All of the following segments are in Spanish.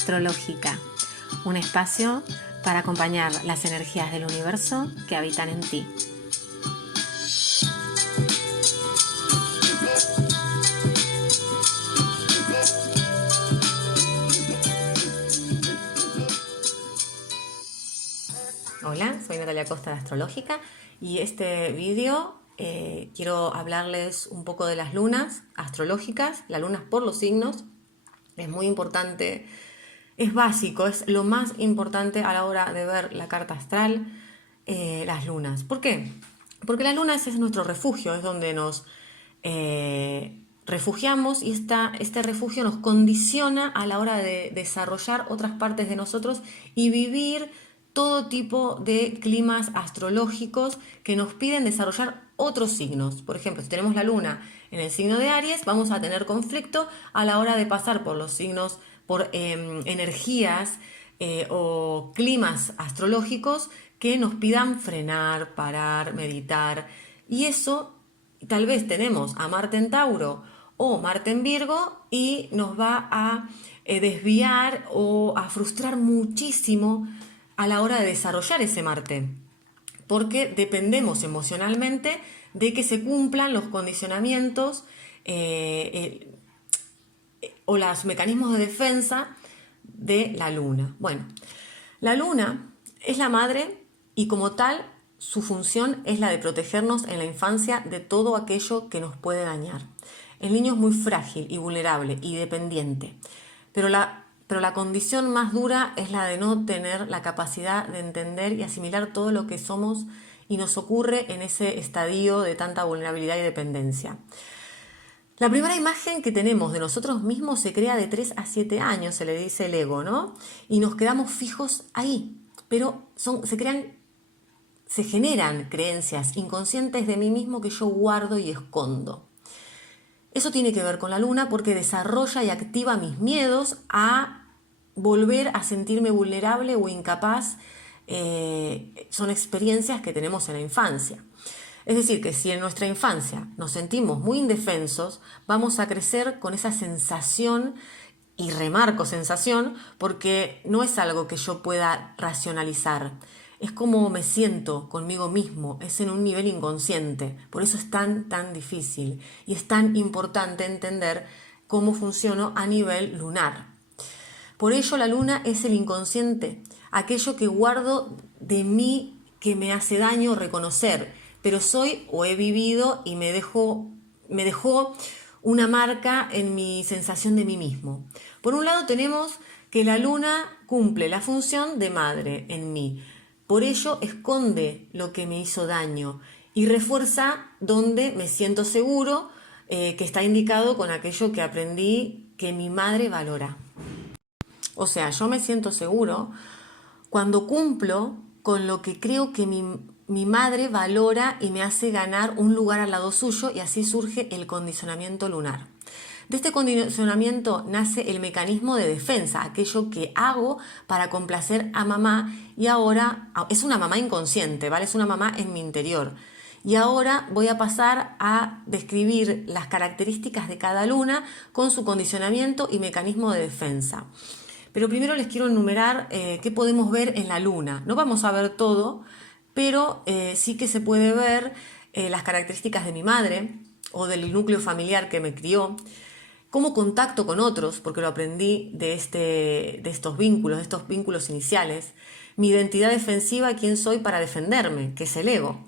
Astrológica, un espacio para acompañar las energías del universo que habitan en ti. Hola, soy Natalia Costa de Astrológica y este vídeo quiero hablarles un poco de las lunas astrológicas, las lunas por los signos. Es muy importante, es básico, es lo más importante a la hora de ver la carta astral, las lunas. ¿Por qué? Porque las lunas es nuestro refugio, es donde nos refugiamos y este refugio nos condiciona a la hora de desarrollar otras partes de nosotros y vivir todo tipo de climas astrológicos que nos piden desarrollar otros signos. Por ejemplo, si tenemos la luna en el signo de Aries, vamos a tener conflicto a la hora de pasar por los signos, por energías o climas astrológicos que nos pidan frenar, parar, meditar. Y eso, tal vez tenemos a Marte en Tauro o Marte en Virgo y nos va a desviar o a frustrar muchísimo a la hora de desarrollar ese Marte, porque dependemos emocionalmente de que se cumplan los condicionamientos o los mecanismos de defensa de la luna. Bueno, la luna es la madre y como tal su función es la de protegernos en la infancia de todo aquello que nos puede dañar. El niño es muy frágil y vulnerable y dependiente, pero la condición más dura es la de no tener la capacidad de entender y asimilar todo lo que somos y nos ocurre en ese estadio de tanta vulnerabilidad y dependencia. La primera imagen que tenemos de nosotros mismos se crea de 3 a 7 años, se le dice el ego, ¿no? Y nos quedamos fijos ahí, pero se generan creencias inconscientes de mí mismo que yo guardo y escondo. Eso tiene que ver con la luna porque desarrolla y activa mis miedos a volver a sentirme vulnerable o incapaz. Son experiencias que tenemos en la infancia. Es decir, que si en nuestra infancia nos sentimos muy indefensos, vamos a crecer con esa sensación, y remarco sensación, porque no es algo que yo pueda racionalizar. Es como me siento conmigo mismo, es en un nivel inconsciente. Por eso es tan difícil y es tan importante entender cómo funciono a nivel lunar. Por ello la luna es el inconsciente, aquello que guardo de mí que me hace daño reconocer, pero soy o he vivido y me dejó una marca en mi sensación de mí mismo. Por un lado tenemos que la luna cumple la función de madre en mí. Por ello esconde lo que me hizo daño y refuerza donde me siento seguro, que está indicado con aquello que aprendí que mi madre valora. O sea, yo me siento seguro cuando cumplo con lo que creo que mi madre valora y me hace ganar un lugar al lado suyo, y así surge el condicionamiento lunar. De este condicionamiento nace el mecanismo de defensa, aquello que hago para complacer a mamá, y ahora es una mamá inconsciente, ¿vale? Es una mamá en mi interior. Y ahora voy a pasar a describir las características de cada luna con su condicionamiento y mecanismo de defensa. Pero primero les quiero enumerar qué podemos ver en la luna. No vamos a ver todo, pero sí que se puede ver las características de mi madre o del núcleo familiar que me crió, cómo contacto con otros, porque lo aprendí de estos vínculos iniciales, mi identidad defensiva, quién soy para defenderme, que es el ego,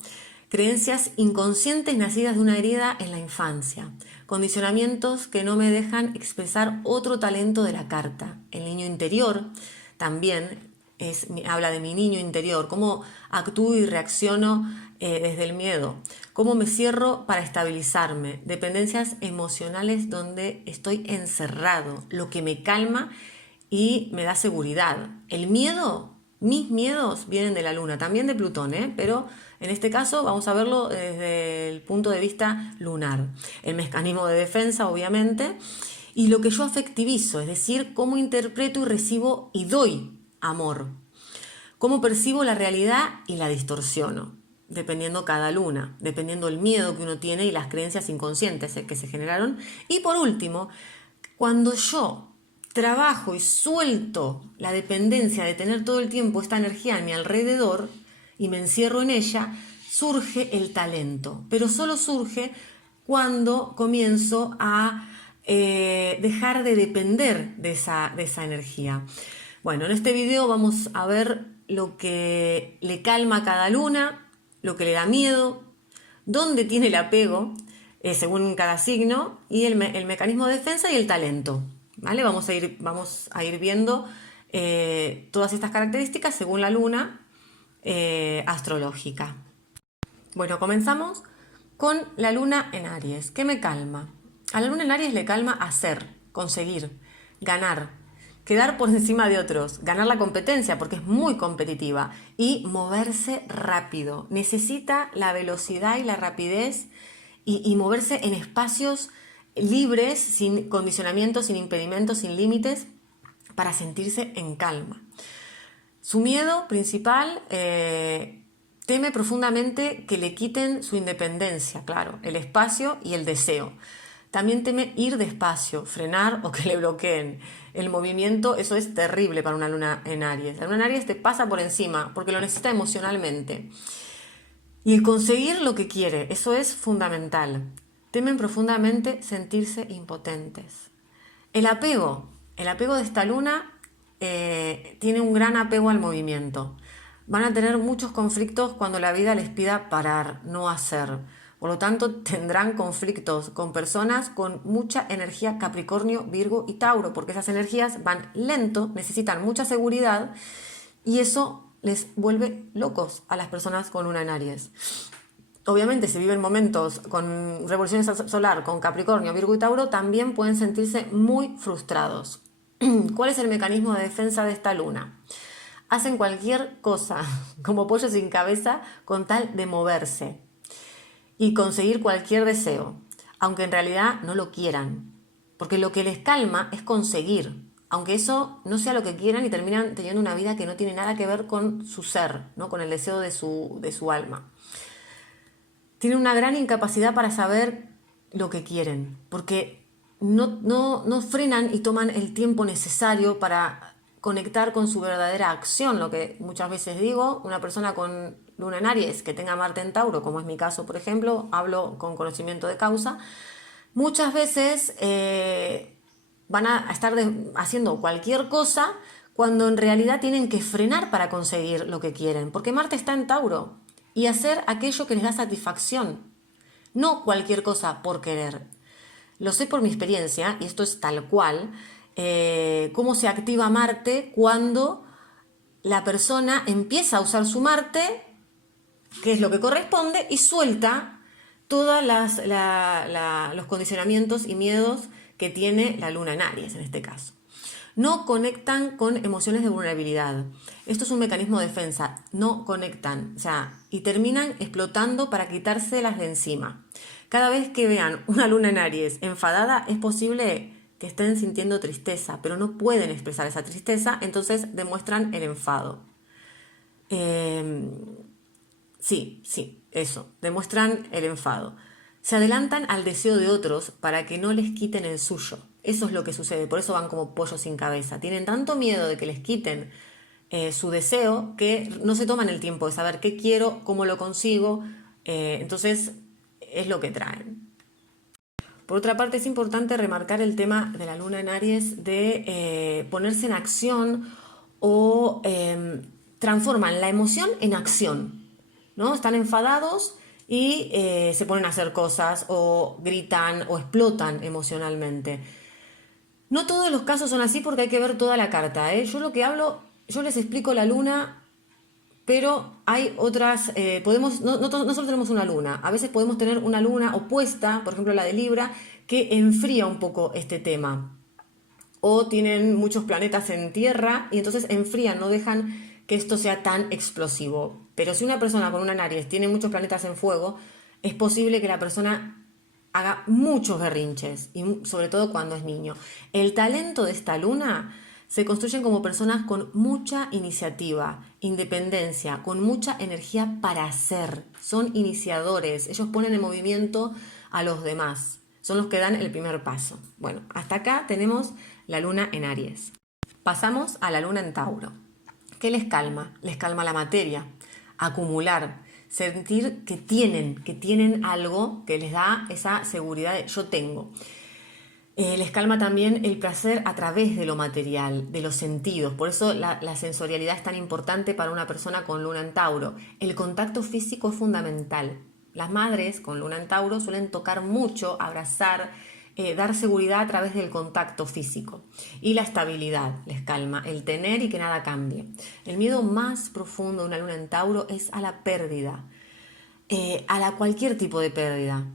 creencias inconscientes nacidas de una herida en la infancia, condicionamientos que no me dejan expresar otro talento de la carta, el niño interior también. Habla de mi niño interior, cómo actúo y reacciono desde el miedo, cómo me cierro para estabilizarme, dependencias emocionales donde estoy encerrado, lo que me calma y me da seguridad. El miedo, mis miedos vienen de la luna, también de Plutón, pero en este caso vamos a verlo desde el punto de vista lunar. El mecanismo de defensa, obviamente, y lo que yo afectivizo, es decir, cómo interpreto y recibo y doy amor. Cómo percibo la realidad y la distorsiono, dependiendo cada luna, dependiendo el miedo que uno tiene y las creencias inconscientes que se generaron. Y por último, cuando yo trabajo y suelto la dependencia de tener todo el tiempo esta energía a mi alrededor y me encierro en ella, surge el talento. Pero solo surge cuando comienzo a dejar de depender de esa energía. Bueno, en este video vamos a ver lo que le calma a cada luna, lo que le da miedo, dónde tiene el apego, según cada signo, y el mecanismo de defensa y el talento. ¿Vale? Vamos a ir viendo todas estas características según la luna astrológica. Bueno, comenzamos con la luna en Aries. ¿Qué me calma? A la luna en Aries le calma hacer, conseguir, ganar, quedar por encima de otros, ganar la competencia porque es muy competitiva y moverse rápido. Necesita la velocidad y la rapidez y moverse en espacios libres, sin condicionamientos, sin impedimentos, sin límites, para sentirse en calma. Su miedo principal, teme profundamente que le quiten su independencia, claro, el espacio y el deseo. También teme ir despacio, frenar o que le bloqueen. El movimiento, eso es terrible para una luna en Aries. La luna en Aries te pasa por encima porque lo necesita emocionalmente. Y el conseguir lo que quiere, eso es fundamental. Temen profundamente sentirse impotentes. El apego de esta luna tiene un gran apego al movimiento. Van a tener muchos conflictos cuando la vida les pida parar, no hacer. Por lo tanto, tendrán conflictos con personas con mucha energía Capricornio, Virgo y Tauro, porque esas energías van lento, necesitan mucha seguridad y eso les vuelve locos a las personas con luna en Aries. Obviamente, si viven momentos con revoluciones solar, con Capricornio, Virgo y Tauro, también pueden sentirse muy frustrados. ¿Cuál es el mecanismo de defensa de esta luna? Hacen cualquier cosa, como pollo sin cabeza, con tal de moverse y conseguir cualquier deseo, aunque en realidad no lo quieran. Porque lo que les calma es conseguir, aunque eso no sea lo que quieran y terminan teniendo una vida que no tiene nada que ver con su ser, ¿no? Con el deseo de su alma. Tienen una gran incapacidad para saber lo que quieren, porque no frenan y toman el tiempo necesario para conectar con su verdadera acción. Lo que muchas veces digo, una persona con luna en Aries que tenga Marte en Tauro, como es mi caso, por ejemplo, hablo con conocimiento de causa, muchas veces van a estar haciendo cualquier cosa cuando en realidad tienen que frenar para conseguir lo que quieren, porque Marte está en Tauro y hacer aquello que les da satisfacción, no cualquier cosa por querer. Lo sé por mi experiencia, y esto es tal cual, cómo se activa Marte cuando la persona empieza a usar su Marte, que es lo que corresponde, y suelta todos los condicionamientos y miedos que tiene la luna en Aries en este caso. No conectan con emociones de vulnerabilidad. Esto es un mecanismo de defensa. No conectan, y terminan explotando para quitárselas de encima. Cada vez que vean una luna en Aries enfadada, es posible que estén sintiendo tristeza, pero no pueden expresar esa tristeza, entonces demuestran el enfado. Sí, eso, demuestran el enfado. Se adelantan al deseo de otros para que no les quiten el suyo. Eso es lo que sucede, por eso van como pollos sin cabeza. Tienen tanto miedo de que les quiten su deseo que no se toman el tiempo de saber qué quiero, cómo lo consigo. Entonces es lo que traen. Por otra parte, es importante remarcar el tema de la luna en Aries de ponerse en acción o transforman la emoción en acción, ¿no? Están enfadados y se ponen a hacer cosas o gritan o explotan emocionalmente. No todos los casos son así porque hay que ver toda la carta, ¿eh? Yo lo que hablo, yo les explico la luna, pero hay otras, no solo tenemos una luna, a veces podemos tener una luna opuesta, por ejemplo la de Libra, que enfría un poco este tema. O tienen muchos planetas en tierra y entonces enfrían, no dejan que esto sea tan explosivo. Pero si una persona con una Aries tiene muchos planetas en fuego, es posible que la persona haga muchos berrinches, y sobre todo cuando es niño. El talento de esta luna se construyen como personas con mucha iniciativa, independencia, con mucha energía para hacer. Son iniciadores, ellos ponen en movimiento a los demás, son los que dan el primer paso. Bueno, hasta acá tenemos la luna en Aries. Pasamos a la luna en Tauro. ¿Qué les calma? Les calma la materia, acumular, sentir que tienen algo que les da esa seguridad de yo tengo. Les calma también el placer a través de lo material, de los sentidos. Por eso la sensorialidad es tan importante para una persona con luna en Tauro. El contacto físico es fundamental. Las madres con luna en Tauro suelen tocar mucho, abrazar, dar seguridad a través del contacto físico. Y la estabilidad les calma, el tener y que nada cambie. El miedo más profundo de una luna en Tauro es a la pérdida, cualquier tipo de pérdida.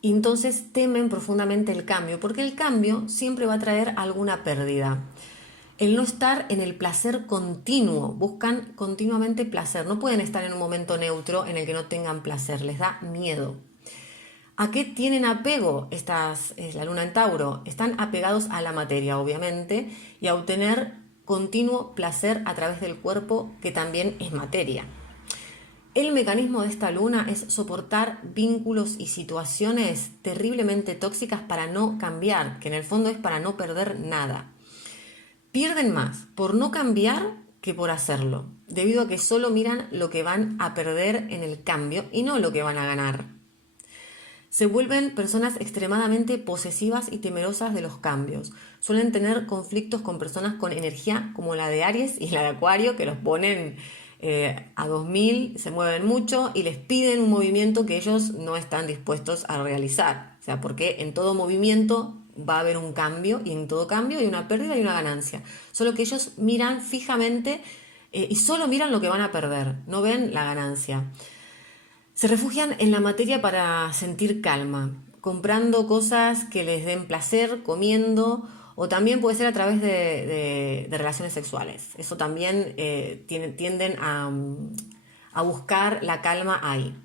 Y entonces temen profundamente el cambio, porque el cambio siempre va a traer alguna pérdida. El no estar en el placer continuo, buscan continuamente placer, no pueden estar en un momento neutro en el que no tengan placer, les da miedo. ¿A qué tienen apego la luna en Tauro? Están apegados a la materia, obviamente, y a obtener continuo placer a través del cuerpo, que también es materia. El mecanismo de esta luna es soportar vínculos y situaciones terriblemente tóxicas para no cambiar, que en el fondo es para no perder nada. Pierden más por no cambiar que por hacerlo, debido a que solo miran lo que van a perder en el cambio y no lo que van a ganar. Se vuelven personas extremadamente posesivas y temerosas de los cambios. Suelen tener conflictos con personas con energía como la de Aries y la de Acuario, que los ponen a 2000, se mueven mucho y les piden un movimiento que ellos no están dispuestos a realizar. O sea, porque en todo movimiento va a haber un cambio, y en todo cambio hay una pérdida y una ganancia. Solo que ellos miran fijamente y solo miran lo que van a perder, no ven la ganancia. Se refugian en la materia para sentir calma, comprando cosas que les den placer, comiendo, o también puede ser a través de relaciones sexuales. Eso también tienden a buscar la calma ahí.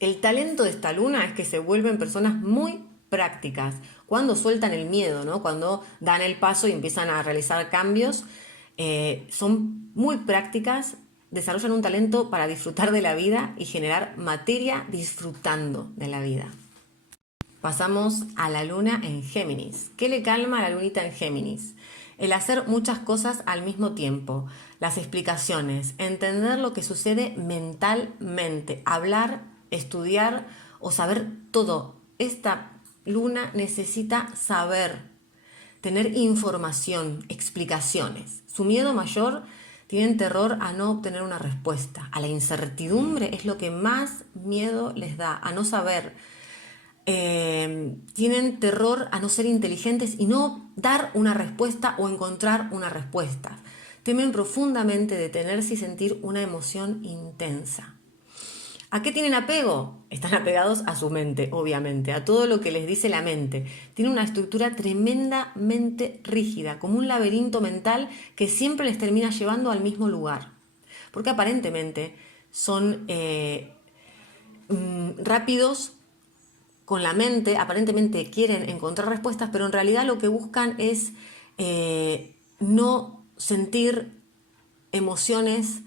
El talento de esta luna es que se vuelven personas muy prácticas, cuando sueltan el miedo, ¿no? Cuando dan el paso y empiezan a realizar cambios, son muy prácticas, desarrollan un talento para disfrutar de la vida y generar materia disfrutando de la vida. Pasamos a la luna en Géminis. ¿Qué le calma a la lunita en Géminis? El hacer muchas cosas al mismo tiempo, las explicaciones, entender lo que sucede mentalmente, hablar, estudiar o saber todo. Esta luna necesita saber, tener información, explicaciones. Su miedo mayor, tienen terror a no obtener una respuesta. A la incertidumbre es lo que más miedo les da, a no saber. Tienen terror a no ser inteligentes y no dar una respuesta o encontrar una respuesta. Temen profundamente detenerse y sentir una emoción intensa. ¿A qué tienen apego? Están apegados a su mente, obviamente, a todo lo que les dice la mente. Tienen una estructura tremendamente rígida, como un laberinto mental que siempre les termina llevando al mismo lugar. Porque aparentemente son rápidos con la mente, aparentemente quieren encontrar respuestas, pero en realidad lo que buscan es no sentir emociones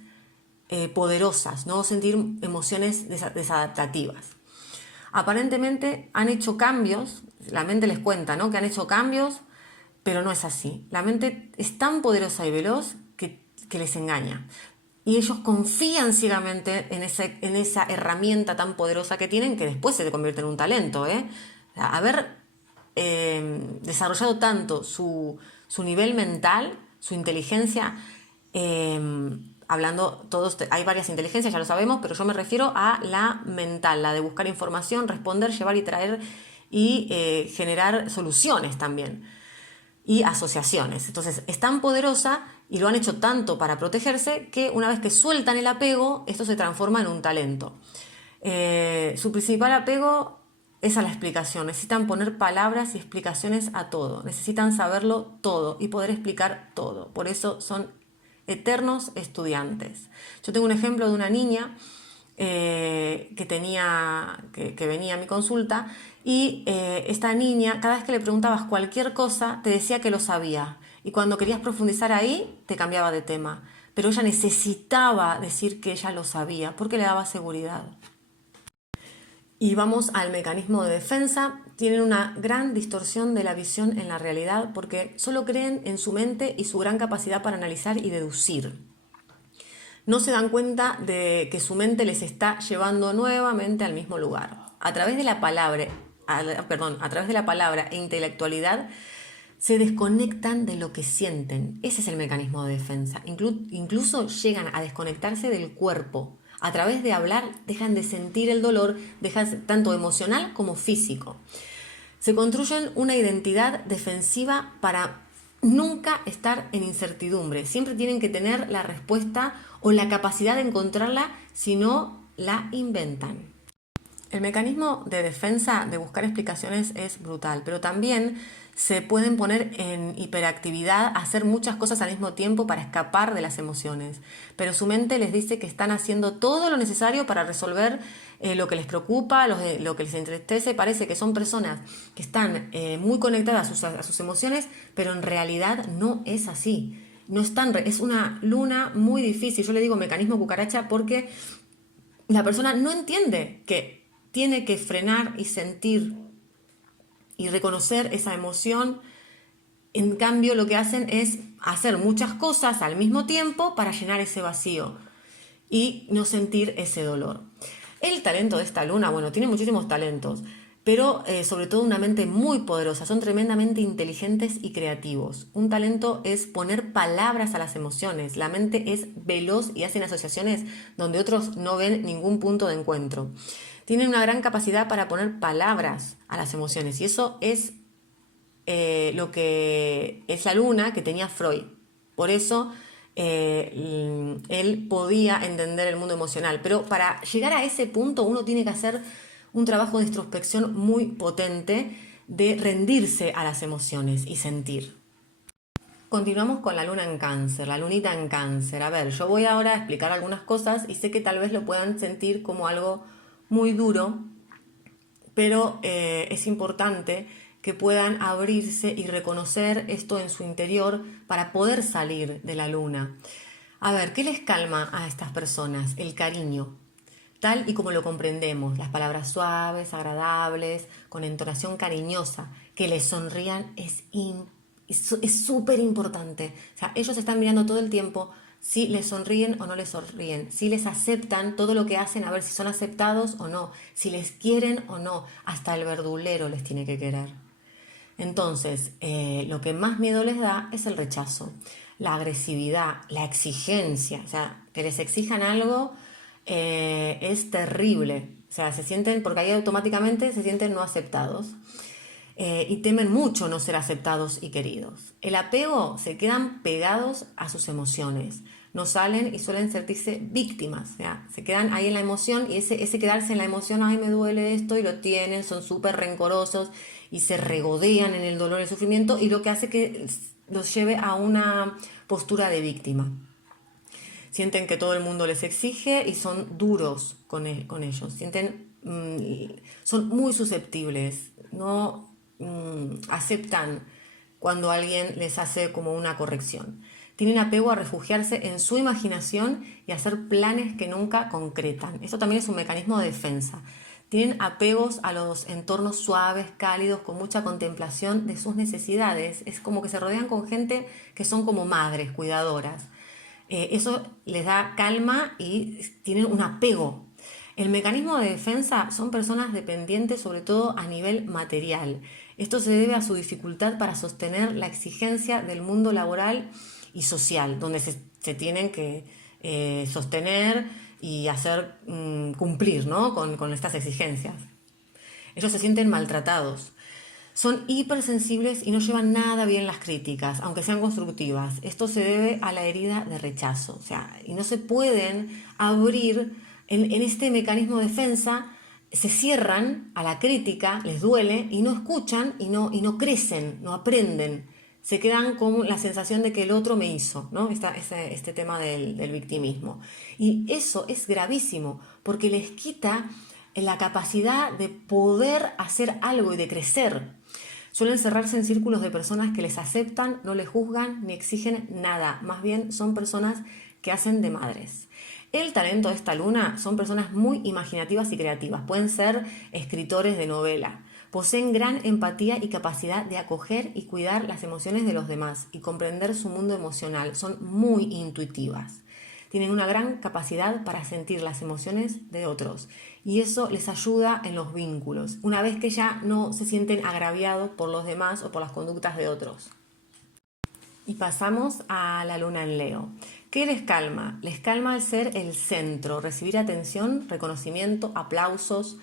poderosas, no sentir emociones desadaptativas. Aparentemente han hecho cambios, la mente les cuenta, ¿no?, que han hecho cambios, pero no es así. La mente es tan poderosa y veloz que les engaña. Y ellos confían ciegamente en esa herramienta tan poderosa que tienen, que después se convierte en un talento. Haber desarrollado tanto su nivel mental, su inteligencia, hablando todos, hay varias inteligencias, ya lo sabemos, pero yo me refiero a la mental, la de buscar información, responder, llevar y traer y generar soluciones también y asociaciones. Entonces es tan poderosa y lo han hecho tanto para protegerse que una vez que sueltan el apego, esto se transforma en un talento. Su principal apego es a la explicación. Necesitan poner palabras y explicaciones a todo. Necesitan saberlo todo y poder explicar todo. Por eso son eternos estudiantes. Yo tengo un ejemplo de una niña que venía a mi consulta y esta niña, cada vez que le preguntabas cualquier cosa, te decía que lo sabía. Y cuando querías profundizar ahí, te cambiaba de tema. Pero ella necesitaba decir que ella lo sabía porque le daba seguridad. Y vamos al mecanismo de defensa. Tienen una gran distorsión de la visión en la realidad porque solo creen en su mente y su gran capacidad para analizar y deducir. No se dan cuenta de que su mente les está llevando nuevamente al mismo lugar. A través de la palabra, a través de la palabra e intelectualidad se desconectan de lo que sienten. Ese es el mecanismo de defensa. Incluso llegan a desconectarse del cuerpo. A través de hablar dejan de sentir el dolor, dejan tanto emocional como físico. Se construyen una identidad defensiva para nunca estar en incertidumbre. Siempre tienen que tener la respuesta o la capacidad de encontrarla, si no la inventan. El mecanismo de defensa de buscar explicaciones es brutal, pero también se pueden poner en hiperactividad, hacer muchas cosas al mismo tiempo para escapar de las emociones. Pero su mente les dice que están haciendo todo lo necesario para resolver lo que les preocupa, lo que les entristece. Parece que son personas que están muy conectadas a sus emociones, pero en realidad no es así. No están, es una luna muy difícil. Yo le digo mecanismo cucaracha porque la persona no entiende que tiene que frenar y sentir y reconocer esa emoción. En cambio, lo que hacen es hacer muchas cosas al mismo tiempo para llenar ese vacío y no sentir ese dolor. El talento de esta luna, bueno, tiene muchísimos talentos, pero sobre todo una mente muy poderosa. Son tremendamente inteligentes y creativos. Un talento es poner palabras a las emociones. La mente es veloz y hacen asociaciones donde otros no ven ningún punto de encuentro. Tienen una gran capacidad para poner palabras a las emociones y eso es lo que es la luna que tenía Freud. Por eso él podía entender el mundo emocional. Pero para llegar a ese punto uno tiene que hacer un trabajo de introspección muy potente, de rendirse a las emociones y sentir. Continuamos con la luna en cáncer, la lunita en cáncer. A ver, yo voy ahora a explicar algunas cosas y sé que tal vez lo puedan sentir como algo muy duro, pero es importante que puedan abrirse y reconocer esto en su interior para poder salir de la luna. A ver, ¿qué les calma a estas personas? El cariño, tal y como lo comprendemos, las palabras suaves, agradables, con entonación cariñosa, que les sonrían es súper importante. O sea, ellos están mirando todo el tiempo si les sonríen o no les sonríen, si les aceptan todo lo que hacen, a ver si son aceptados o no, si les quieren o no, hasta el verdulero les tiene que querer. Entonces, lo que más miedo les da es el rechazo, la agresividad, la exigencia, o sea, que les exijan algo es terrible, o sea, se sienten, porque ahí automáticamente se sienten no aceptados. Y temen mucho no ser aceptados y queridos. El apego, se quedan pegados a sus emociones, no salen y suelen sentirse víctimas, o sea, se quedan ahí en la emoción y ese quedarse en la emoción, ay, me duele esto, y lo tienen, son súper rencorosos y se regodean en el dolor y el sufrimiento, y lo que hace que los lleve a una postura de víctima. Sienten que todo el mundo les exige y son duros con ellos, son muy susceptibles, no aceptan cuando alguien les hace como una corrección. Tienen apego a refugiarse en su imaginación y a hacer planes que nunca concretan. Esto también es un mecanismo de defensa. Tienen apegos a los entornos suaves, cálidos, con mucha contemplación de sus necesidades. Es como que se rodean con gente que son como madres, cuidadoras. Eso les da calma y tienen un apego. El mecanismo de defensa son personas dependientes sobre todo a nivel material. Esto se debe a su dificultad para sostener la exigencia del mundo laboral y social, donde se tienen que sostener y hacer cumplir, ¿no? con estas exigencias. Ellos se sienten maltratados. Son hipersensibles y no llevan nada bien las críticas, aunque sean constructivas. Esto se debe a la herida de rechazo. O sea, y no se pueden abrir en este mecanismo de defensa, se cierran a la crítica, les duele y no escuchan y no crecen, no aprenden. Se quedan con la sensación de que el otro me hizo, ¿no? Este tema del victimismo. Y eso es gravísimo porque les quita la capacidad de poder hacer algo y de crecer. Suelen cerrarse en círculos de personas que les aceptan, no les juzgan ni exigen nada. Más bien son personas que hacen de madres. El talento de esta luna son personas muy imaginativas y creativas. Pueden ser escritores de novela. Poseen gran empatía y capacidad de acoger y cuidar las emociones de los demás y comprender su mundo emocional. Son muy intuitivas. Tienen una gran capacidad para sentir las emociones de otros y eso les ayuda en los vínculos, una vez que ya no se sienten agraviados por los demás o por las conductas de otros. Y pasamos a la luna en Leo. ¿Qué les calma? Les calma el ser el centro, recibir atención, reconocimiento, aplausos.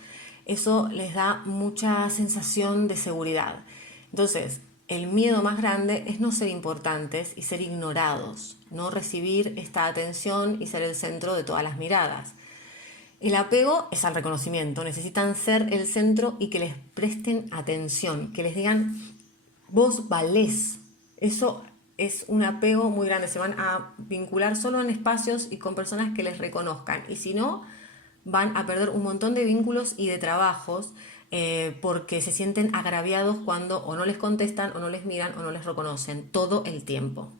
Eso les da mucha sensación de seguridad. Entonces, el miedo más grande es no ser importantes y ser ignorados, no recibir esta atención y ser el centro de todas las miradas. El apego es al reconocimiento, necesitan ser el centro y que les presten atención, que les digan, vos valés. Eso es un apego muy grande, se van a vincular solo en espacios y con personas que les reconozcan, y si no, van a perder un montón de vínculos y de trabajos porque se sienten agraviados cuando o no les contestan, o no les miran, o no les reconocen todo el tiempo.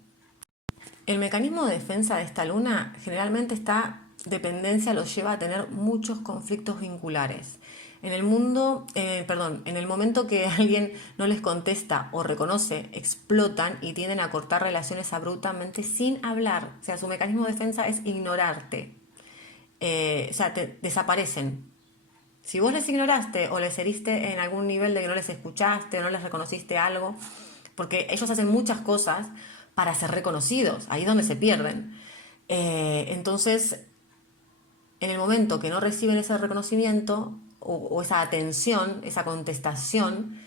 El mecanismo de defensa de esta luna generalmente esta dependencia los lleva a tener muchos conflictos vinculares. En el en el momento que alguien no les contesta o reconoce, explotan y tienden a cortar relaciones abruptamente sin hablar. O sea, su mecanismo de defensa es ignorarte. Te desaparecen. Si vos les ignoraste o les heriste en algún nivel de que no les escuchaste o no les reconociste algo, porque ellos hacen muchas cosas para ser reconocidos, ahí es donde se pierden. Entonces, en el momento que no reciben ese reconocimiento o esa atención, esa contestación,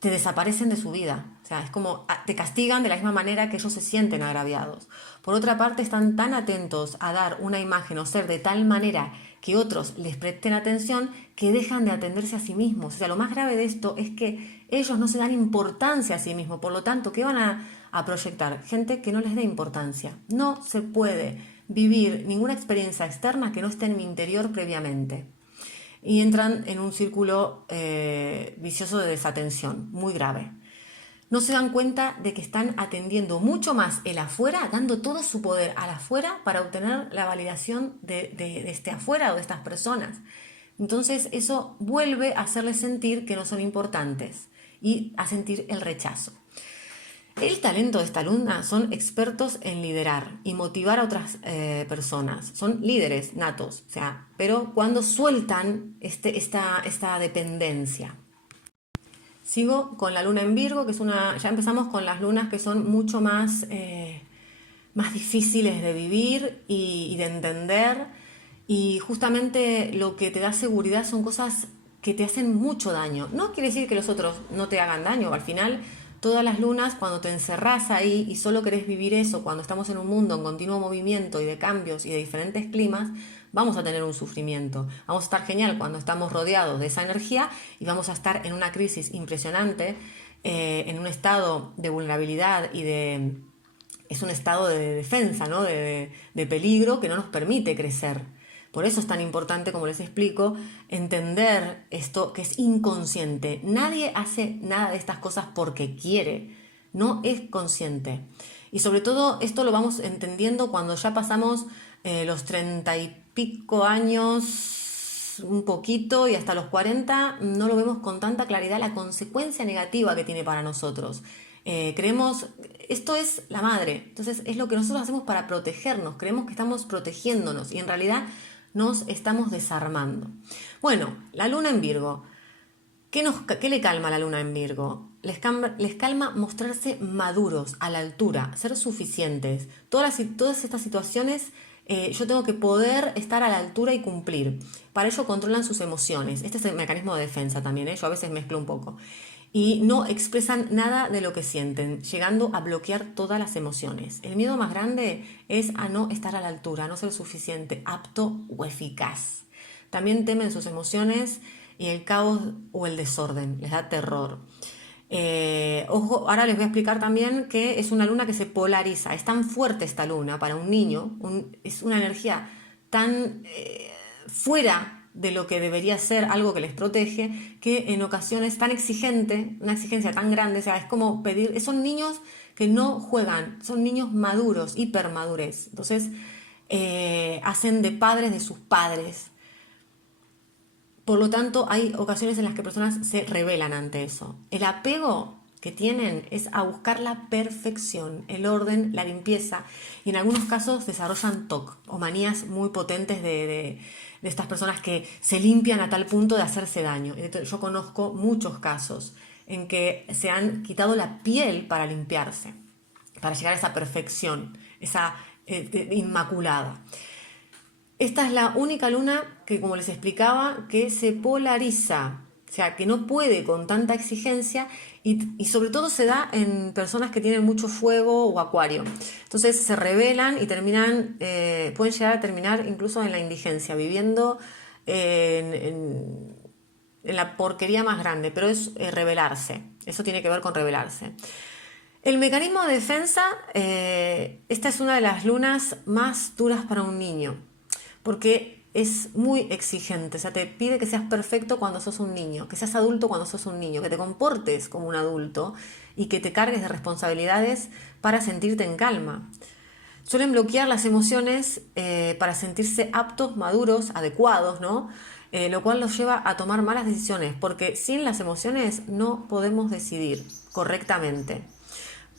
te desaparecen de su vida. O sea, es como te castigan de la misma manera que ellos se sienten agraviados. Por otra parte, están tan atentos a dar una imagen o ser de tal manera que otros les presten atención que dejan de atenderse a sí mismos. O sea, lo más grave de esto es que ellos no se dan importancia a sí mismos. Por lo tanto, ¿qué van a proyectar? Gente que no les dé importancia. No se puede vivir ninguna experiencia externa que no esté en mi interior previamente. Y entran en un círculo vicioso de desatención, muy grave. No se dan cuenta de que están atendiendo mucho más el afuera, dando todo su poder al afuera para obtener la validación de este afuera o de estas personas. Entonces eso vuelve a hacerles sentir que no son importantes y a sentir el rechazo. El talento de esta luna son expertos en liderar y motivar a otras personas. Son líderes natos, o sea, pero cuando sueltan esta dependencia. Sigo con la luna en Virgo, que es ya empezamos con las lunas que son mucho más difíciles de vivir y de entender. Y justamente lo que te da seguridad son cosas que te hacen mucho daño. No quiere decir que los otros no te hagan daño, al final todas las lunas, cuando te encerrás ahí y solo querés vivir eso, cuando estamos en un mundo en continuo movimiento y de cambios y de diferentes climas, vamos a tener un sufrimiento. Vamos a estar genial cuando estamos rodeados de esa energía y vamos a estar en una crisis impresionante, en un estado de vulnerabilidad es un estado de defensa, ¿no? de peligro que no nos permite crecer. Por eso es tan importante, como les explico, entender esto que es inconsciente. Nadie hace nada de estas cosas porque quiere, no es consciente. Y sobre todo esto lo vamos entendiendo cuando ya pasamos los 30 y pico años, un poquito, y hasta los 40, no lo vemos con tanta claridad la consecuencia negativa que tiene para nosotros. Creemos, esto es la madre, entonces es lo que nosotros hacemos para protegernos, creemos que estamos protegiéndonos y en realidad nos estamos desarmando. Bueno, la luna en Virgo. ¿Qué le calma a la luna en Virgo? Les calma mostrarse maduros, a la altura, ser suficientes. Todas estas situaciones yo tengo que poder estar a la altura y cumplir. Para ello controlan sus emociones. Este es el mecanismo de defensa también, yo a veces mezclo un poco. Y no expresan nada de lo que sienten, llegando a bloquear todas las emociones. El miedo más grande es a no estar a la altura, a no ser suficiente, apto o eficaz. También temen sus emociones y el caos o el desorden, les da terror. Ojo, ahora les voy a explicar también que es una luna que se polariza. Es tan fuerte esta luna para un niño, es una energía tan fuera de lo que debería ser algo que les protege, que en ocasiones tan exigente, una exigencia tan grande, o sea, es como pedir, son niños que no juegan, son niños maduros, hipermadurez. Entonces, hacen de padres de sus padres. Por lo tanto, hay ocasiones en las que personas se rebelan ante eso. El apego que tienen es a buscar la perfección, el orden, la limpieza, y en algunos casos desarrollan TOC o manías muy potentes de estas personas que se limpian a tal punto de hacerse daño. Yo conozco muchos casos en que se han quitado la piel para limpiarse, para llegar a esa perfección, esa inmaculada. Esta es la única luna que, como les explicaba, que se polariza, o sea, que no puede con tanta exigencia y sobre todo se da en personas que tienen mucho fuego o acuario. Entonces se rebelan y terminan, pueden llegar a terminar incluso en la indigencia, viviendo en la porquería más grande, pero es rebelarse, eso tiene que ver con rebelarse. El mecanismo de defensa, esta es una de las lunas más duras para un niño, porque es muy exigente, o sea, te pide que seas perfecto cuando sos un niño, que seas adulto cuando sos un niño, que te comportes como un adulto y que te cargues de responsabilidades para sentirte en calma. Suelen bloquear las emociones para sentirse aptos, maduros, adecuados, ¿no? Lo cual los lleva a tomar malas decisiones, porque sin las emociones no podemos decidir correctamente.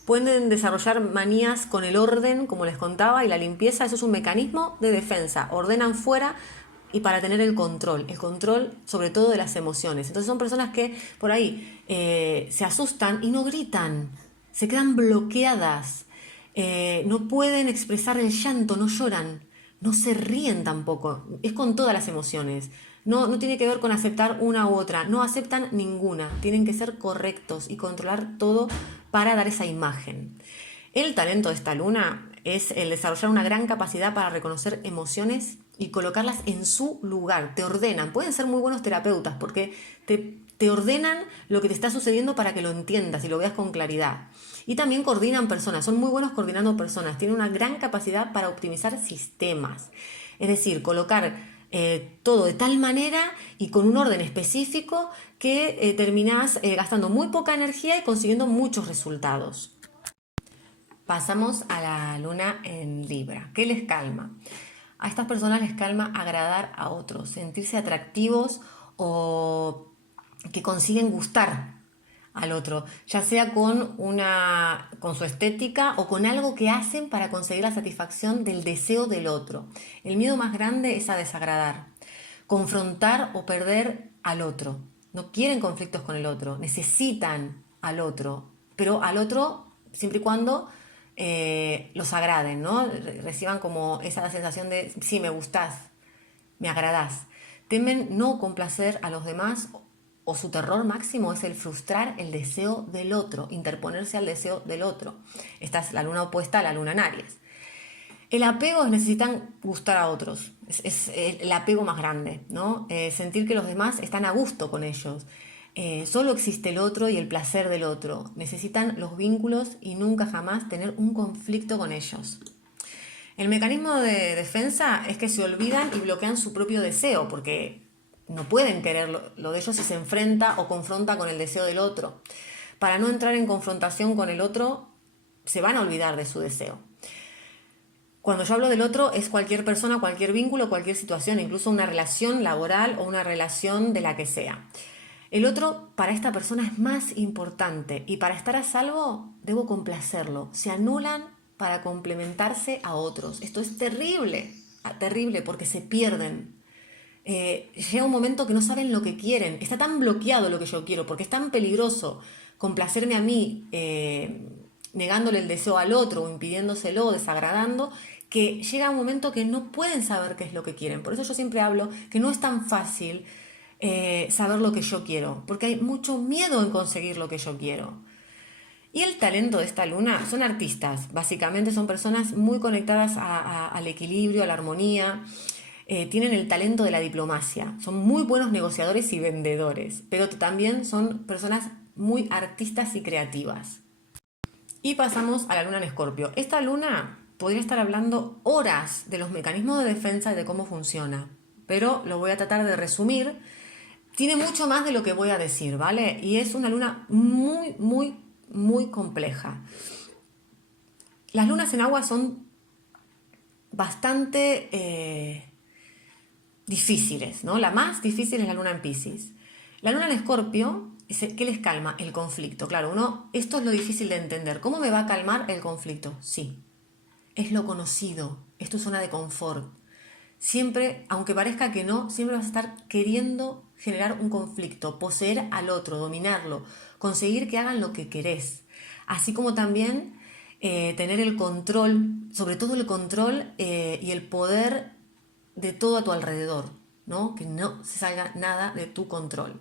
Pueden desarrollar manías con el orden, como les contaba, y la limpieza. Eso es un mecanismo de defensa. Ordenan fuera y para tener el control sobre todo de las emociones. Entonces son personas que por ahí se asustan y no gritan, se quedan bloqueadas, no pueden expresar el llanto, no lloran, no se ríen tampoco. Es con todas las emociones. No tiene que ver con aceptar una u otra, no aceptan ninguna, tienen que ser correctos y controlar todo para dar esa imagen. El talento de esta luna es el desarrollar una gran capacidad para reconocer emociones y colocarlas en su lugar, te ordenan, pueden ser muy buenos terapeutas porque te ordenan lo que te está sucediendo para que lo entiendas y lo veas con claridad. Y también coordinan personas, son muy buenos coordinando personas, tienen una gran capacidad para optimizar sistemas, es decir, colocar todo de tal manera y con un orden específico que terminás gastando muy poca energía y consiguiendo muchos resultados. Pasamos a la luna en Libra. ¿Qué les calma? A estas personas les calma agradar a otros, sentirse atractivos o que consiguen gustar al otro, ya sea con su estética o con algo que hacen para conseguir la satisfacción del deseo del otro. El miedo más grande es a desagradar, confrontar o perder al otro. No quieren conflictos con el otro, necesitan al otro, pero al otro siempre y cuando los agraden, ¿no? Reciban como esa sensación de sí, me gustás, me agradás. Temen no complacer a los demás o su terror máximo es el frustrar el deseo del otro, interponerse al deseo del otro. Esta es la luna opuesta a la luna en Aries. El apego es necesitan gustar a otros, es el apego más grande, ¿no? Sentir que los demás están a gusto con ellos. Solo existe el otro y el placer del otro. Necesitan los vínculos y nunca jamás tener un conflicto con ellos. El mecanismo de defensa es que se olvidan y bloquean su propio deseo, porque no pueden querer lo de ellos si se enfrenta o confronta con el deseo del otro. Para no entrar en confrontación con el otro, se van a olvidar de su deseo. Cuando yo hablo del otro es cualquier persona, cualquier vínculo, cualquier situación, incluso una relación laboral o una relación de la que sea. El otro para esta persona es más importante y para estar a salvo debo complacerlo. Se anulan para complementarse a otros. Esto es terrible, terrible porque se pierden. Llega un momento que no saben lo que quieren. Está tan bloqueado lo que yo quiero porque es tan peligroso complacerme a mí negándole el deseo al otro o impidiéndoselo, desagradando, que llega un momento que no pueden saber qué es lo que quieren. Por eso yo siempre hablo que no es tan fácil saber lo que yo quiero, porque hay mucho miedo en conseguir lo que yo quiero. Y el talento de esta luna son artistas, básicamente son personas muy conectadas al equilibrio, a la armonía, tienen el talento de la diplomacia, son muy buenos negociadores y vendedores, pero también son personas muy artistas y creativas. Y pasamos a la luna en Escorpio. Esta luna podría estar hablando horas de los mecanismos de defensa y de cómo funciona, pero lo voy a tratar de resumir. Tiene mucho más de lo que voy a decir, ¿vale? Y es una luna muy, muy, muy compleja. Las lunas en agua son bastante difíciles, ¿no? La más difícil es la luna en Piscis. La luna en Escorpio, ¿qué les calma? El conflicto. Claro, esto es lo difícil de entender. ¿Cómo me va a calmar el conflicto? Sí, es lo conocido, es tu zona de confort. Siempre, aunque parezca que no, siempre vas a estar queriendo generar un conflicto, poseer al otro, dominarlo, conseguir que hagan lo que querés. Así como también tener el control, sobre todo el control y el poder de todo a tu alrededor, ¿no? Que no se salga nada de tu control.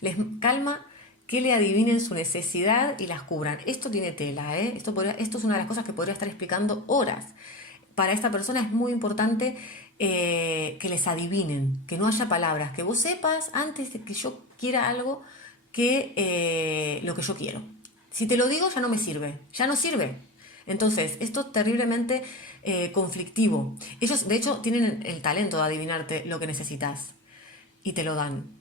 Les calma que le adivinen su necesidad y las cubran. Esto tiene tela, ¿eh? Esto es una de las cosas que podría estar explicando horas. Para esta persona es muy importante que les adivinen, que no haya palabras, que vos sepas antes de que yo quiera algo que lo que yo quiero. Si te lo digo ya no me sirve, ya no sirve. Entonces, esto es terriblemente conflictivo. Ellos, de hecho, tienen el talento de adivinarte lo que necesitas y te lo dan.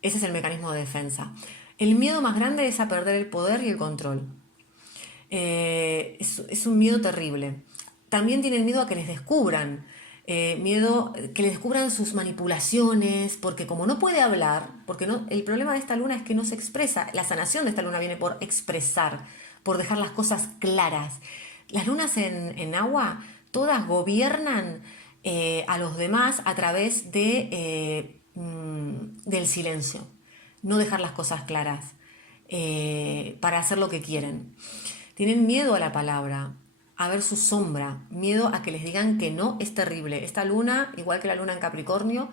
Ese es el mecanismo de defensa. El miedo más grande es a perder el poder y el control. Es un miedo terrible. También tienen miedo a que les descubran. Miedo que les descubran sus manipulaciones, porque como no puede hablar, porque no, el problema de esta luna es que no se expresa. La sanación de esta luna viene por expresar, por dejar las cosas claras. Las lunas en agua, todas gobiernan a los demás a través del silencio, no dejar las cosas claras para hacer lo que quieren. Tienen miedo a la palabra, a ver su sombra, miedo a que les digan que no, es terrible. Esta luna, igual que la luna en Capricornio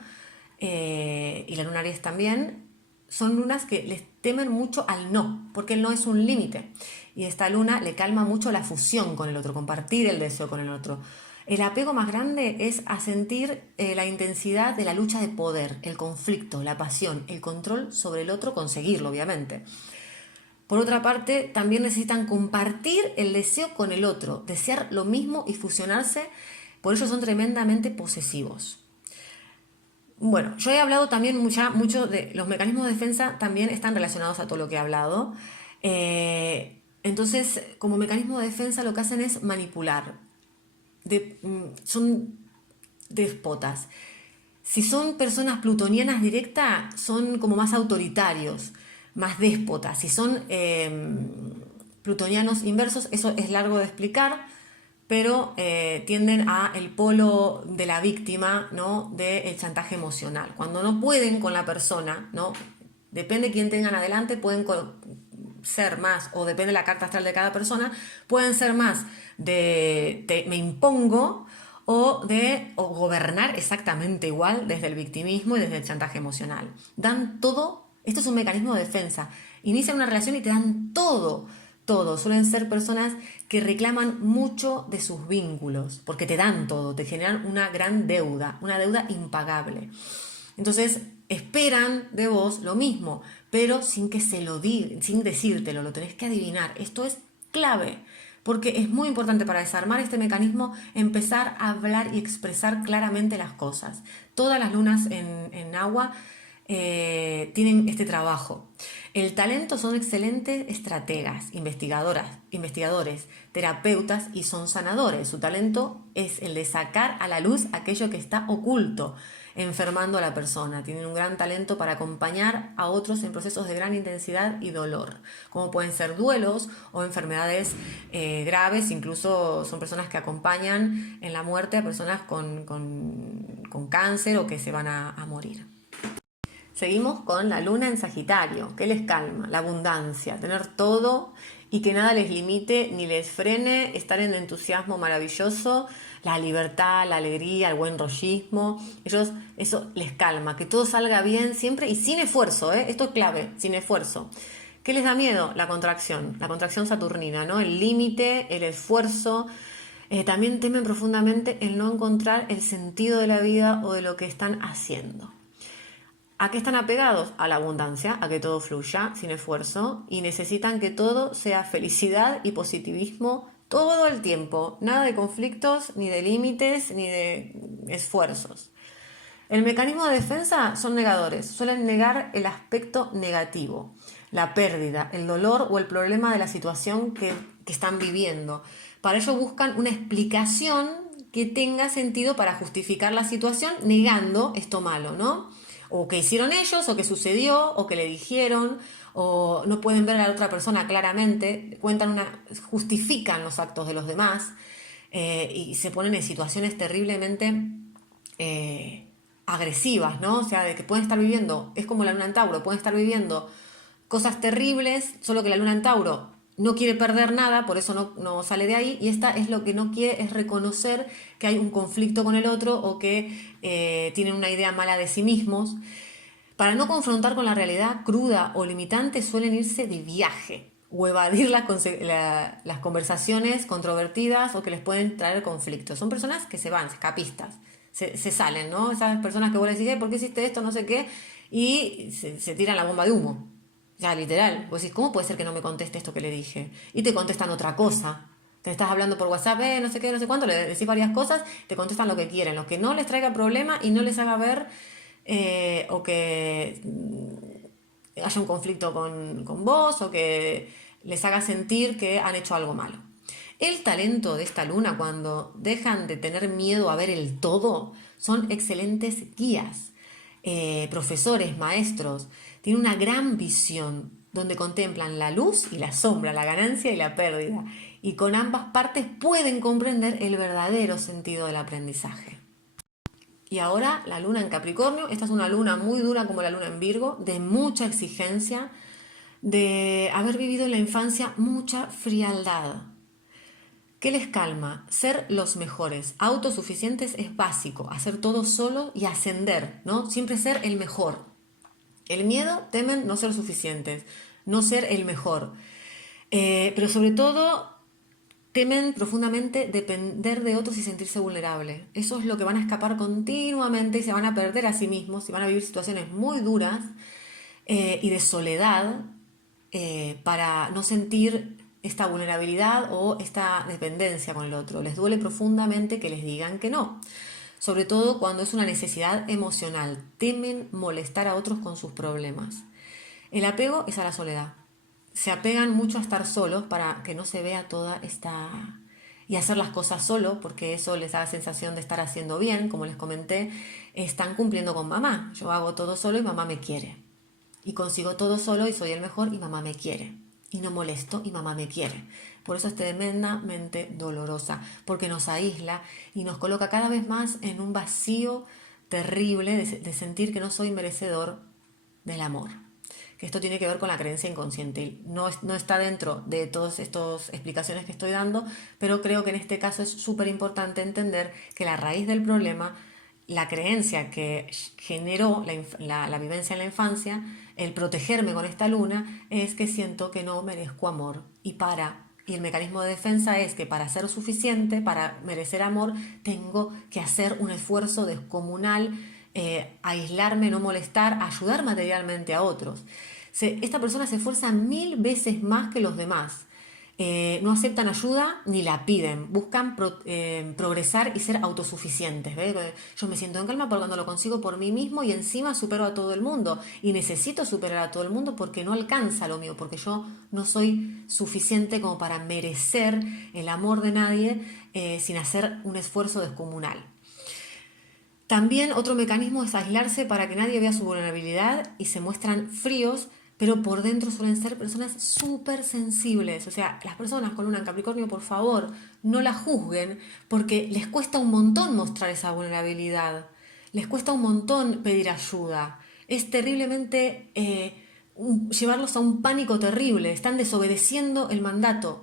y la luna Aries también, son lunas que les temen mucho al no, porque el no es un límite. Y esta luna le calma mucho la fusión con el otro, compartir el deseo con el otro. El apego más grande es a sentir la intensidad de la lucha de poder, el conflicto, la pasión, el control sobre el otro, conseguirlo, obviamente. Por otra parte, también necesitan compartir el deseo con el otro, desear lo mismo y fusionarse, por ello son tremendamente posesivos. Bueno, yo he hablado también ya mucho de los mecanismos de defensa, también están relacionados a todo lo que he hablado. Entonces, como mecanismo de defensa lo que hacen es manipular. Son déspotas. Si son personas plutonianas directas, son como más autoritarios, más déspotas. Si son plutonianos inversos, eso es largo de explicar, pero tienden a el polo de la víctima, ¿no? Del chantaje emocional. Cuando no pueden con la persona, ¿no? Depende de quién tengan adelante, pueden ser más, o depende de la carta astral de cada persona, pueden ser más de me impongo o gobernar exactamente igual desde el victimismo y desde el chantaje emocional. Dan todo, esto es un mecanismo de defensa. Inician una relación y te dan todo, todo. Suelen ser personas que reclaman mucho de sus vínculos, porque te dan todo, te generan una gran deuda, una deuda impagable. Entonces esperan de vos lo mismo, pero sin que se lo digan, sin decírtelo, lo tenés que adivinar. Esto es clave, porque es muy importante para desarmar este mecanismo empezar a hablar y expresar claramente las cosas. Todas las lunas en agua tienen este trabajo. El talento son excelentes estrategas, investigadores, terapeutas y son sanadores. Su talento es el de sacar a la luz aquello que está oculto, enfermando a la persona. Tienen un gran talento para acompañar a otros en procesos de gran intensidad y dolor, como pueden ser duelos o enfermedades graves. Incluso son personas que acompañan en la muerte a personas con cáncer o que se van a morir. Seguimos con la luna en Sagitario. ¿Qué les calma? La abundancia, tener todo y que nada les limite ni les frene, estar en entusiasmo maravilloso, la libertad, la alegría, el buen rollismo. Ellos, eso les calma, que todo salga bien siempre y sin esfuerzo, ¿eh? Esto es clave, sin esfuerzo. ¿Qué les da miedo? La contracción saturnina, ¿no? El límite, el esfuerzo. También temen profundamente el no encontrar el sentido de la vida o de lo que están haciendo. ¿A qué están apegados? A la abundancia, a que todo fluya sin esfuerzo y necesitan que todo sea felicidad y positivismo todo el tiempo. Nada de conflictos, ni de límites, ni de esfuerzos. El mecanismo de defensa son negadores. Suelen negar el aspecto negativo, la pérdida, el dolor o el problema de la situación que están viviendo. Para ello buscan una explicación que tenga sentido para justificar la situación negando esto malo, ¿no? O que hicieron ellos, o que sucedió, o que le dijeron, o no pueden ver a la otra persona claramente, justifican los actos de los demás y se ponen en situaciones terriblemente agresivas, ¿no? O sea, de que pueden estar viviendo, es como la luna en Tauro, pueden estar viviendo cosas terribles, solo que la luna en Tauro no quiere perder nada, por eso no sale de ahí, y esta es lo que no quiere, es reconocer que hay un conflicto con el otro o que tienen una idea mala de sí mismos. Para no confrontar con la realidad cruda o limitante suelen irse de viaje o evadir las conversaciones controvertidas o que les pueden traer conflictos. Son personas que se van, escapistas, se salen, ¿no? Esas personas que vos les decís, ¿por qué hiciste esto? No sé qué, y se tiran la bomba de humo. Ya, literal. Vos decís, ¿cómo puede ser que no me conteste esto que le dije? Y te contestan otra cosa. Te estás hablando por WhatsApp, no sé qué, no sé cuánto, le decís varias cosas, te contestan lo que quieren, lo que no les traiga problema y no les haga ver o que haya un conflicto con vos o que les haga sentir que han hecho algo malo. El talento de esta luna, cuando dejan de tener miedo a ver el todo, son excelentes guías, profesores, maestros. Tienen una gran visión donde contemplan la luz y la sombra, la ganancia y la pérdida. Y con ambas partes pueden comprender el verdadero sentido del aprendizaje. Y ahora la luna en Capricornio, esta es una luna muy dura como la luna en Virgo, de mucha exigencia, de haber vivido en la infancia mucha frialdad. ¿Qué les calma? Ser los mejores, autosuficientes es básico, hacer todo solo y ascender, ¿no? Siempre ser el mejor. El miedo, temen no ser suficientes, no ser el mejor. Pero sobre todo temen profundamente depender de otros y sentirse vulnerable. Eso es lo que van a escapar continuamente y se van a perder a sí mismos y van a vivir situaciones muy duras y de soledad para no sentir esta vulnerabilidad o esta dependencia con el otro. Les duele profundamente que les digan que no. Sobre todo cuando es una necesidad emocional. Temen molestar a otros con sus problemas. El apego es a la soledad. Se apegan mucho a estar solos para que no se vea toda esta... y hacer las cosas solo, porque eso les da la sensación de estar haciendo bien. Como les comenté, están cumpliendo con mamá. Yo hago todo solo y mamá me quiere. Y consigo todo solo y soy el mejor y mamá me quiere. Y no molesto y mamá me quiere. Por eso es tremendamente dolorosa, porque nos aísla y nos coloca cada vez más en un vacío terrible de sentir que no soy merecedor del amor. Que esto tiene que ver con la creencia inconsciente. No está dentro de todas estas explicaciones que estoy dando, pero creo que en este caso es súper importante entender que la raíz del problema, la creencia que generó la vivencia en la infancia, el protegerme con esta luna, es que siento que no merezco amor. Y el mecanismo de defensa es que para ser suficiente, para merecer amor, tengo que hacer un esfuerzo descomunal, aislarme, no molestar, ayudar materialmente a otros. Esta persona se esfuerza 1000 veces más que los demás. No aceptan ayuda ni la piden, buscan progresar y ser autosuficientes. ¿Ves? Yo me siento en calma porque cuando lo consigo por mí mismo y encima supero a todo el mundo y necesito superar a todo el mundo porque no alcanza lo mío, porque yo no soy suficiente como para merecer el amor de nadie sin hacer un esfuerzo descomunal. También otro mecanismo es aislarse para que nadie vea su vulnerabilidad y se muestran fríos, pero por dentro suelen ser personas súper sensibles. O sea, las personas con luna en Capricornio, por favor, no la juzguen porque les cuesta un montón mostrar esa vulnerabilidad. Les cuesta un montón pedir ayuda. Es terriblemente llevarlos a un pánico terrible. Están desobedeciendo el mandato,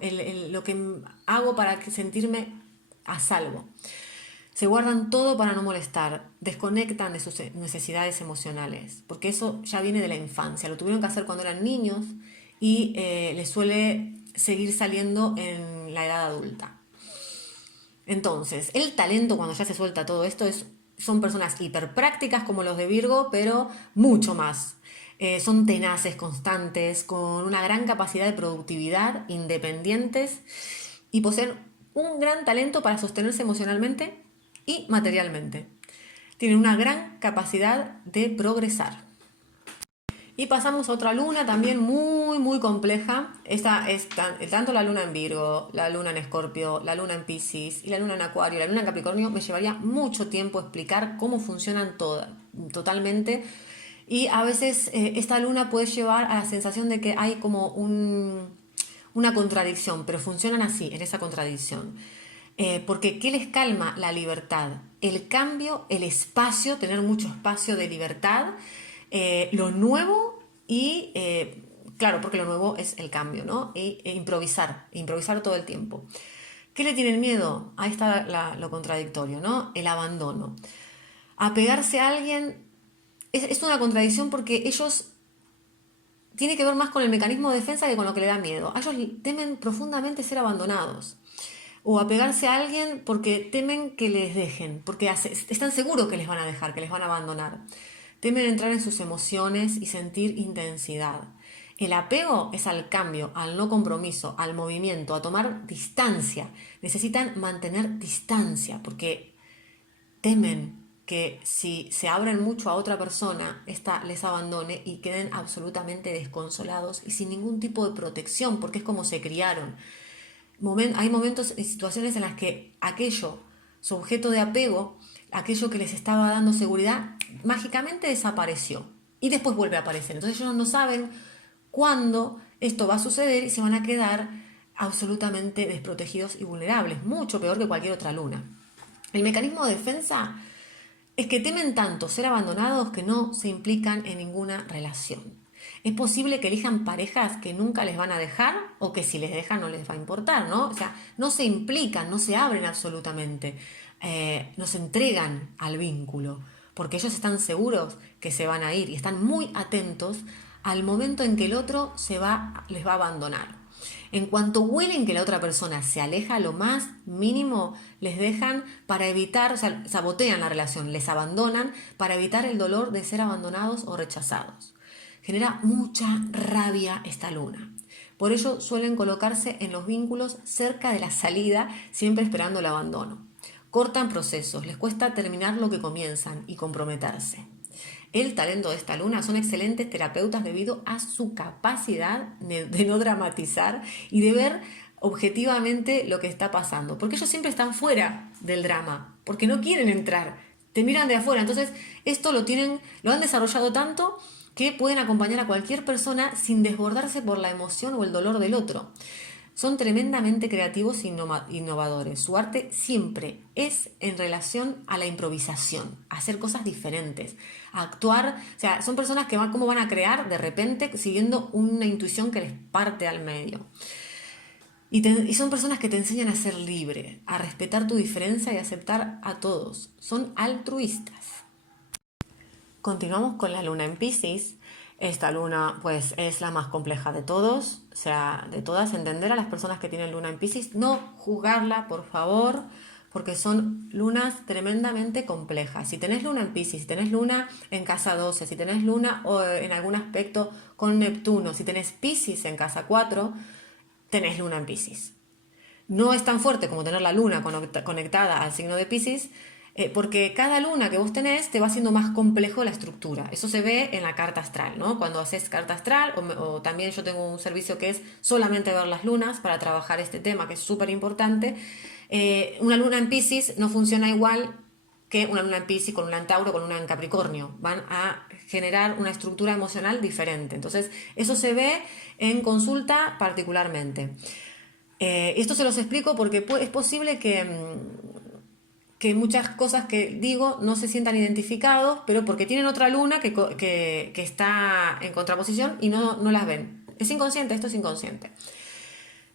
lo que hago para sentirme a salvo. Se guardan todo para no molestar, desconectan de sus necesidades emocionales, porque eso ya viene de la infancia, lo tuvieron que hacer cuando eran niños y les suele seguir saliendo en la edad adulta. Entonces, el talento cuando ya se suelta todo esto son personas hiperprácticas como los de Virgo, pero mucho más. Son tenaces, constantes, con una gran capacidad de productividad, independientes y poseen un gran talento para sostenerse emocionalmente y materialmente. Tienen una gran capacidad de progresar. Y pasamos a otra luna también muy muy compleja. Esta es tanto la luna en Virgo, la luna en Escorpio, la luna en Piscis y la luna en Acuario, la luna en Capricornio. Me llevaría mucho tiempo explicar cómo funcionan todas, totalmente. Y a veces esta luna puede llevar a la sensación de que hay como una contradicción, pero funcionan así, en esa contradicción. Porque ¿qué les calma? La libertad, el cambio, el espacio, tener mucho espacio de libertad, lo nuevo y, claro, porque lo nuevo es el cambio, ¿no? Improvisar todo el tiempo. ¿Qué le tienen miedo? Ahí está lo contradictorio, ¿no? El abandono. Apegarse a alguien es una contradicción porque ellos tiene que ver más con el mecanismo de defensa que con lo que le da miedo. A ellos temen profundamente ser abandonados o apegarse a alguien porque temen que les dejen, porque están seguros que les van a dejar, que les van a abandonar. Temen entrar en sus emociones y sentir intensidad. El apego es al cambio, al no compromiso, al movimiento, a tomar distancia. Necesitan mantener distancia porque temen que si se abren mucho a otra persona, ésta les abandone y queden absolutamente desconsolados y sin ningún tipo de protección, porque es como se criaron. Hay momentos y situaciones en las que aquello, su objeto de apego, aquello que les estaba dando seguridad, mágicamente desapareció y después vuelve a aparecer. Entonces ellos no saben cuándo esto va a suceder y se van a quedar absolutamente desprotegidos y vulnerables, mucho peor que cualquier otra luna. El mecanismo de defensa es que temen tanto ser abandonados que no se implican en ninguna relación. Es posible que elijan parejas que nunca les van a dejar o que si les dejan no les va a importar, ¿no? O sea, no se implican, no se abren absolutamente, no se entregan al vínculo, porque ellos están seguros que se van a ir y están muy atentos al momento en que el otro les va a abandonar. En cuanto huelen que la otra persona se aleja, lo más mínimo les dejan para evitar, o sea, sabotean la relación, les abandonan para evitar el dolor de ser abandonados o rechazados. Genera mucha rabia esta luna. Por ello suelen colocarse en los vínculos cerca de la salida, siempre esperando el abandono. Cortan procesos, les cuesta terminar lo que comienzan y comprometerse. El talento de esta luna son excelentes terapeutas debido a su capacidad de no dramatizar y de ver objetivamente lo que está pasando. Porque ellos siempre están fuera del drama, porque no quieren entrar, te miran de afuera. Entonces esto lo han desarrollado tanto que pueden acompañar a cualquier persona sin desbordarse por la emoción o el dolor del otro. Son tremendamente creativos e innovadores. Su arte siempre es en relación a la improvisación, a hacer cosas diferentes, a actuar. O sea, son personas que cómo van a crear de repente siguiendo una intuición que les parte al medio. Y son personas que te enseñan a ser libre, a respetar tu diferencia y aceptar a todos. Son altruistas. Continuamos con la luna en Piscis. Esta luna pues es la más compleja de todos, o sea, de todas, entender a las personas que tienen luna en Piscis, no juzgarla, por favor, porque son lunas tremendamente complejas. Si tenés luna en Piscis, si tenés luna en casa 12, si tenés luna o en algún aspecto con Neptuno, si tenés Piscis en casa 4, tenés luna en Piscis. No es tan fuerte como tener la luna conectada al signo de Piscis, porque cada luna que vos tenés te va haciendo más complejo la estructura. Eso se ve en la carta astral, ¿no? Cuando haces carta astral, o también yo tengo un servicio que es solamente ver las lunas para trabajar este tema, que es súper importante. Una luna en Piscis no funciona igual que una luna en Piscis con una en Tauro, con una en Capricornio. Van a generar una estructura emocional diferente. Entonces, eso se ve en consulta particularmente. Esto se los explico porque es posible que muchas cosas que digo no se sientan identificados, pero porque tienen otra luna que está en contraposición y no las ven. Es inconsciente, esto es inconsciente.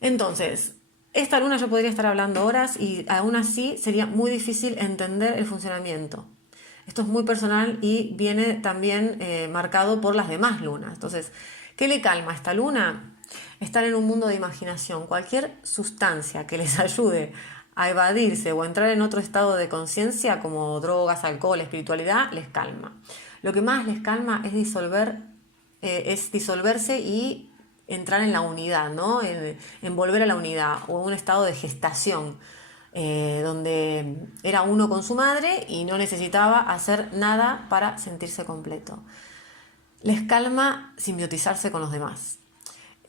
Entonces, esta luna yo podría estar hablando horas y aún así sería muy difícil entender el funcionamiento. Esto es muy personal y viene también marcado por las demás lunas. Entonces, ¿qué le calma a esta luna? Estar en un mundo de imaginación. Cualquier sustancia que les ayude a evadirse o entrar en otro estado de conciencia, como drogas, alcohol, espiritualidad, les calma. Lo que más les calma es disolverse y entrar en la unidad, ¿no? En volver a la unidad o un estado de gestación, donde era uno con su madre y no necesitaba hacer nada para sentirse completo. Les calma simbiotizarse con los demás.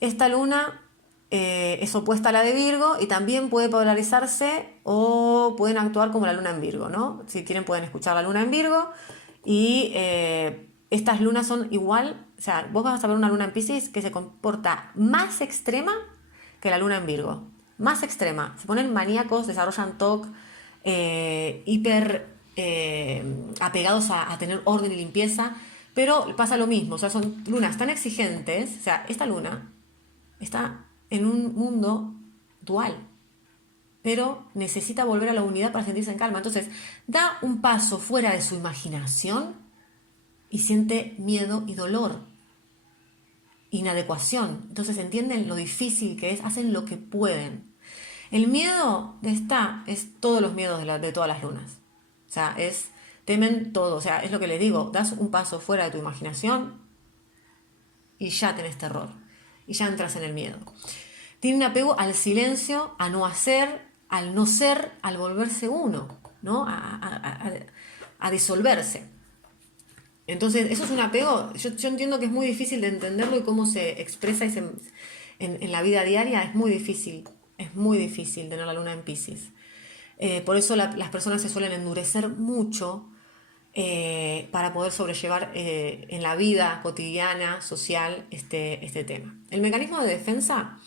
esta luna es opuesta a la de Virgo y también puede polarizarse o pueden actuar como la luna en Virgo, ¿no? Si quieren pueden escuchar la luna en Virgo y estas lunas son igual, o sea, vos vas a ver una luna en Piscis que se comporta más extrema que la luna en Virgo, más extrema, se ponen maníacos, desarrollan TOC, hiper apegados a tener orden y limpieza, pero pasa lo mismo, o sea, son lunas tan exigentes, o sea, esta luna está en un mundo dual, pero necesita volver a la unidad para sentirse en calma. Entonces, da un paso fuera de su imaginación y siente miedo y dolor, inadecuación. Entonces entienden lo difícil que es, hacen lo que pueden. El miedo de esta es todos los miedos de todas las lunas. O sea, temen todo. O sea, es lo que les digo, das un paso fuera de tu imaginación y ya tenés terror. Y ya entras en el miedo. Tienen apego al silencio, a no hacer, al no ser, al volverse uno, ¿no? A disolverse. Entonces, eso es un apego, yo entiendo que es muy difícil de entenderlo y cómo se expresa en la vida diaria, es muy difícil tener la luna en Piscis. Por eso las personas se suelen endurecer mucho para poder sobrellevar en la vida cotidiana, social, este tema. El mecanismo de defensa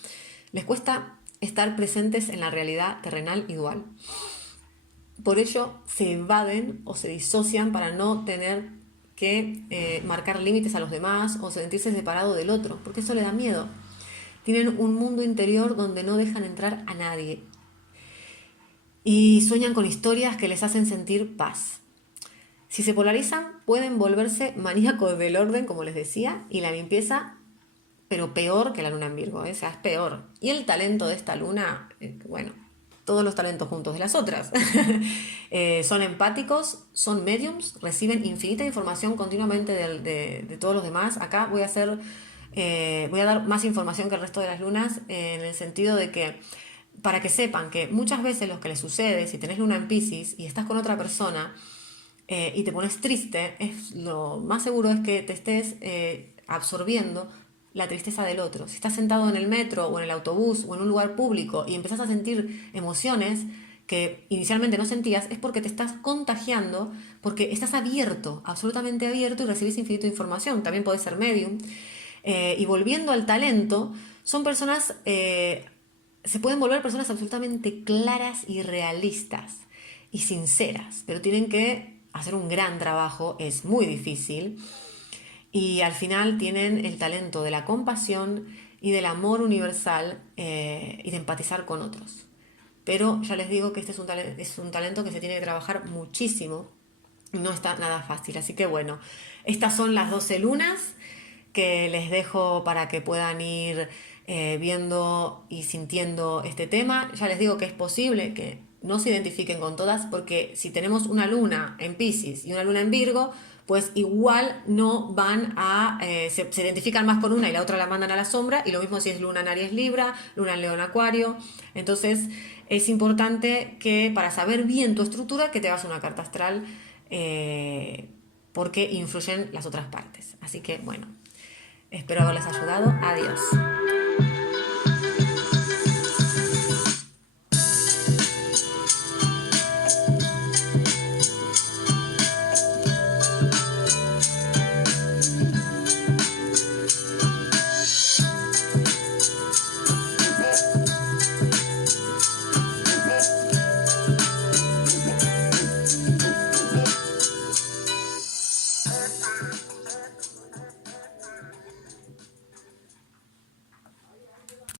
les cuesta estar presentes en la realidad terrenal y dual. Por ello se evaden o se disocian para no tener que marcar límites a los demás o sentirse separado del otro, porque eso le da miedo. Tienen un mundo interior donde no dejan entrar a nadie y sueñan con historias que les hacen sentir paz. Si se polarizan, pueden volverse maníacos del orden, como les decía, y la limpieza, pero peor que la luna en Virgo, o sea, es peor. Y el talento de esta luna, bueno, todos los talentos juntos de las otras. Son empáticos, son mediums, reciben infinita información continuamente de todos los demás. Acá voy a dar más información que el resto de las lunas en el sentido de que, para que sepan que muchas veces lo que les sucede, si tenés luna en Piscis y estás con otra persona y te pones triste, lo más seguro es que te estés absorbiendo la tristeza del otro. Si estás sentado en el metro o en el autobús o en un lugar público y empezás a sentir emociones que inicialmente no sentías, es porque te estás contagiando, porque estás abierto, absolutamente abierto y recibís infinita información. También podés ser medium. Y volviendo al talento, son personas, se pueden volver personas absolutamente claras y realistas y sinceras, pero tienen que hacer un gran trabajo, es muy difícil. Y al final tienen el talento de la compasión y del amor universal y de empatizar con otros. Pero ya les digo que este es un talento que se tiene que trabajar muchísimo. No está nada fácil. Así que bueno, estas son las 12 lunas que les dejo para que puedan ir viendo y sintiendo este tema. Ya les digo que es posible que no se identifiquen con todas, porque si tenemos una luna en Piscis y una luna en Virgo, pues igual no van a, se identifican más con una y la otra la mandan a la sombra, y lo mismo si es luna en Aries Libra, luna en León Acuario. Entonces es importante que para saber bien tu estructura, que te hagas una carta astral, porque influyen las otras partes. Así que bueno, espero haberles ayudado. Adiós.